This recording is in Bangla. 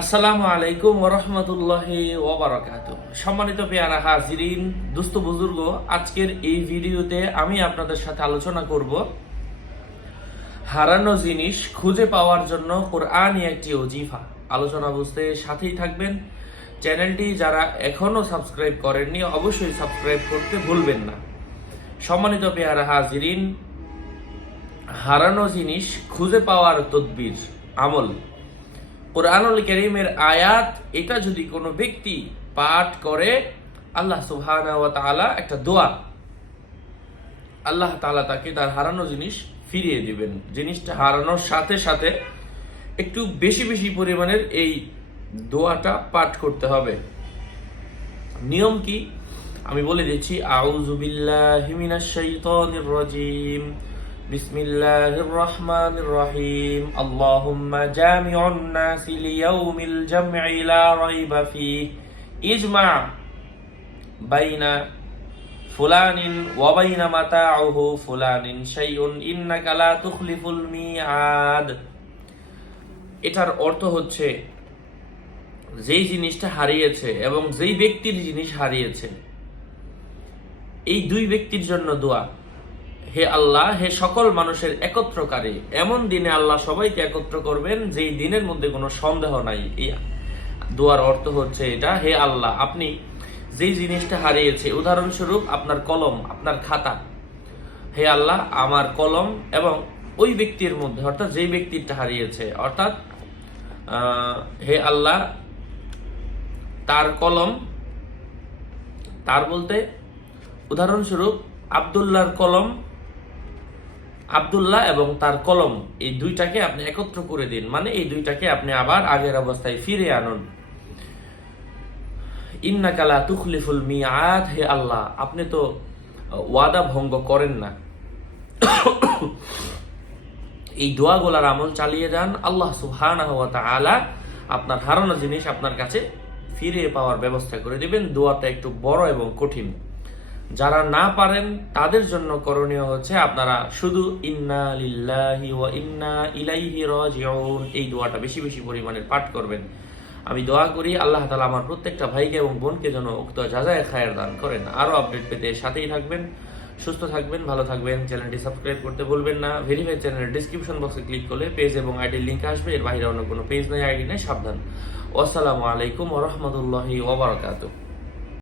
আসসালামু আলাইকুম ওরহমতুল্লাহ ওবরাকাত সম্মানিত পেয়ারা হাজিরিন, দুস্থ বুজুর্গ, আজকের এই ভিডিওতে আমি আপনাদের সাথে আলোচনা করব হারানো জিনিস খুঁজে পাওয়ার জন্য কোরআনই একটি অজিফা আলোচনা বুঝতে সাথেই থাকবেন। চ্যানেলটি যারা এখনও সাবস্ক্রাইব করেননি, অবশ্যই সাবস্ক্রাইব করতে ভুলবেন না। সম্মানিত পেয়ারা হাজিরিন, হারানো জিনিস খুঁজে পাওয়ার তদবির, আমল। কোরআনুল করিমের আয়াত, এটা যদি কোনো ব্যক্তি পাঠ করে, আল্লাহ সুবহানাহু একটা দোয়া। আল্লাহ তাআলা তাকে তার হারানো জিনিস ফিরিয়ে দিবেন। জিনিসটা হারানোর সাথে সাথে একটু বেশি বেশি পরিমাণের এই দোয়াটা পাঠ করতে হবে। নিয়ম কি? আমি বলে দিচ্ছি, আউযু বিল্লাহি মিনাশ রাজিম। بسم الله الرحمن الرحيم اللهم جامع الناس ليوم الجمع لا ريب فيه اجمع بين فلان وبين متاعه فلان شيء إنك لا تخلف الميعاد এটার অর্থ হচ্ছে যেই জিনিসটা হারিয়েছে এবং যেই ব্যক্তির জিনিস হারিয়েছে এই দুই ব্যক্তির জন্য দোয়া হে আল্লাহ, হে সকল মানুষের একত্রকারী, এমন দিনে আল্লাহ সবাইকে একত্র করবেন যেই দিনের মধ্যে কোনো সন্দেহ নাই। দোয়ার অর্থ হচ্ছে এটা, হে আল্লাহ, আপনি যেই জিনিসটা হারিয়েছে, উদাহরণস্বরূপ আপনার কলম, আপনার খাতা, হে আল্লাহ, আমার কলম এবং ওই ব্যক্তির মধ্যে, অর্থাৎ যেই ব্যক্তিটা হারিয়েছে, অর্থাৎ হে আল্লাহ, তার কলম, তার বলতে উদাহরণস্বরূপ আবদুল্লাহর কলম আবদুল্লাহ এবং তার কলম, এই দুইটাকে আপনি একত্র করে দিন। মানে এই দুইটাকে আপনি আবার আগের অবস্থায় ফিরে আনুন। ইন্নাকালা তুখলিফুল মিয়াদ হে আল্লাহ, আপনি তো ওয়াদা ভঙ্গ করেন না। এই দোয়াগুলার আমল চালিয়ে যান। আল্লাহ সুবহানাহু ওয়া তাআলা আপনার হারানো জিনিস আপনার কাছে ফিরে পাওয়ার ব্যবস্থা করে দিবেন। দোয়াটা একটু বড় এবং কঠিন। যারা না পারেন, তাদের জন্য করণীয় হচ্ছে আপনারা শুধু ইন্না লিল্লাহি ওয়া ইন্না ইলাইহি রাজিউন এই দোয়াটা বেশি বেশি পরিমাণে পাঠ করবেন। আমি দোয়া করি, আল্লাহ তাআলা আমার প্রত্যেকটা ভাইকে এবং বোনকে যেন উক্ত যাজায় খায়ের দান করেন। আরও আপডেট পেতে সাথেই থাকবেন, সুস্থ থাকবেন, ভালো থাকবেন। চ্যানেলটি সাবস্ক্রাইব করতে ভুলবেন না। ভেরিফাই চ্যানেলের ডিসক্রিপশন বক্সে ক্লিক করলে পেজ এবং আইডির লিঙ্ক আসবে। এর বাইরে অন্য কোনো পেজ নেই আইডি নেই, সাবধান। আসসালামু আলাইকুম রাহমাতুল্লাহি ওয়া বারাকাতুহু।